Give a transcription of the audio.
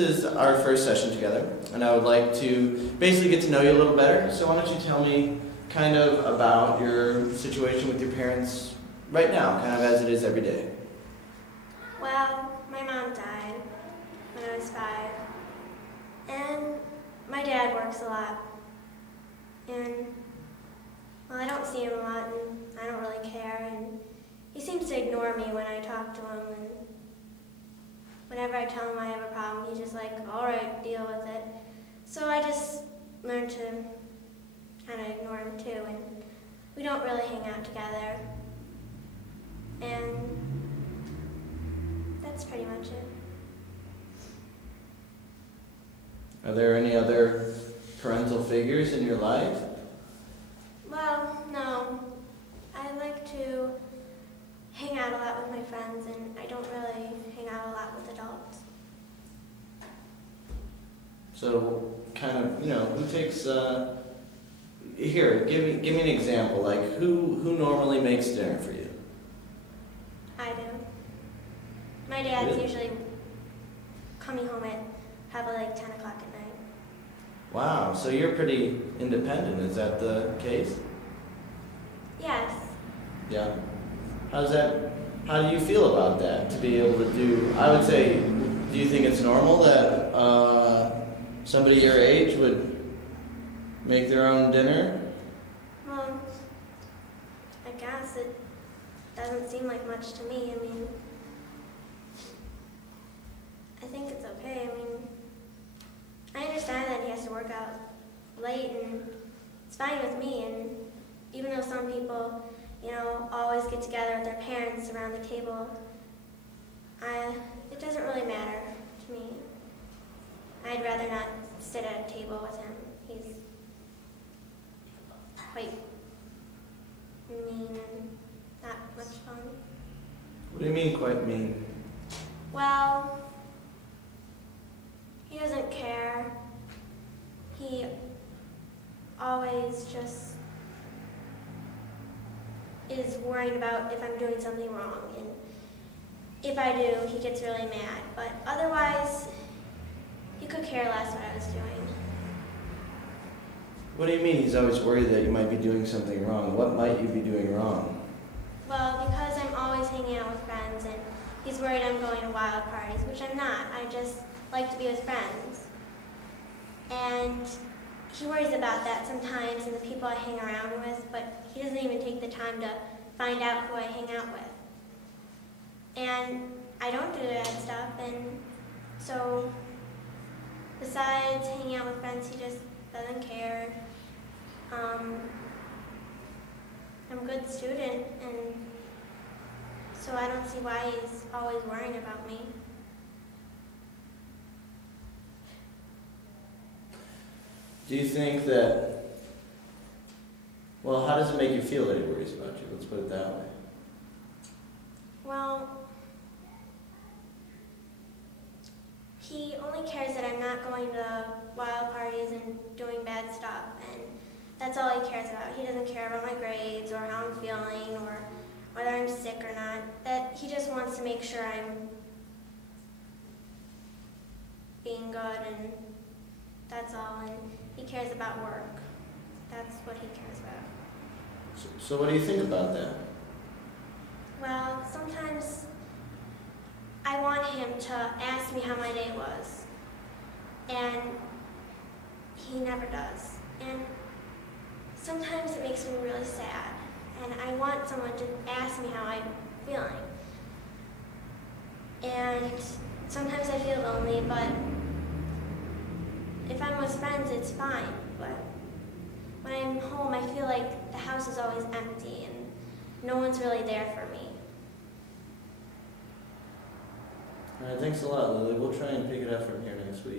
is our first session together, and I would like to basically get to know you a little better. So why don't you tell me kind of about your situation with your parents right now, kind of as it is every day. Well, my mom died when I was 5, and my dad works a lot, and well, I don't see him a lot, and I don't really care, and he seems to ignore me when I talk to him, and whenever I tell him I have a problem, he's just like, all right, deal with it. So I just learned to kind of ignore him too, and we don't really hang out together, and that's pretty much it. Are there any other parental figures in your life? Well, no. I like to hang out a lot with my friends, and I don't really hang out a lot with adults. So kind of, who takes, here, give me an example, like who normally makes dinner for you? I do. My dad's Really? usually coming home at probably like 10 o'clock at night. Wow, so you're pretty independent, is that the case? Yes. Yeah. How do you feel about that, to be able to do, I would say, do you think it's normal that somebody your age would make their own dinner? Well, I guess it doesn't seem like much to me. I mean, I think it's okay. I mean, I understand that he has to work out late, and it's fine with me. And even though some people, always get together with their parents around the table, it doesn't really matter to me. I'd rather not sit at a table with him. He's quite mean and not much fun. What do you mean quite mean? Well, he doesn't care. He always just is worried about if I'm doing something wrong, and if I do, he gets really mad. But otherwise, he could care less what I was doing. What do you mean he's always worried that you might be doing something wrong? What might you be doing wrong? Well, because I'm always hanging out with friends, and he's worried I'm going to wild parties, which I'm not. I just like to be with friends. And he worries about that sometimes and the people I hang around with, but he doesn't even take the time to find out who I hang out with. And I don't do that stuff, and so besides hanging out with friends, he just doesn't care. I'm a good student, and so I don't see why he's always worrying about me. Do you think that, well, how does it make you feel that he worries about you? Let's put it that way. Well, he only cares that I'm not going to wild parties and doing bad stuff, and that's all he cares about. He doesn't care about my grades or how I'm feeling or whether I'm sick or not. That he just wants to make sure I'm being good, and that's all. And he cares about work. That's what he cares about. So what do you think about that? Well, sometimes I want him to ask me how my day was, and he never does. And sometimes it makes me really sad, and I want someone to ask me how I'm feeling. And sometimes I feel lonely, but if I'm with friends, it's fine. But when I'm home, I feel like the house is always empty, and no one's really there for me. All right, thanks a lot, Lily. We'll try and pick it up from here next week.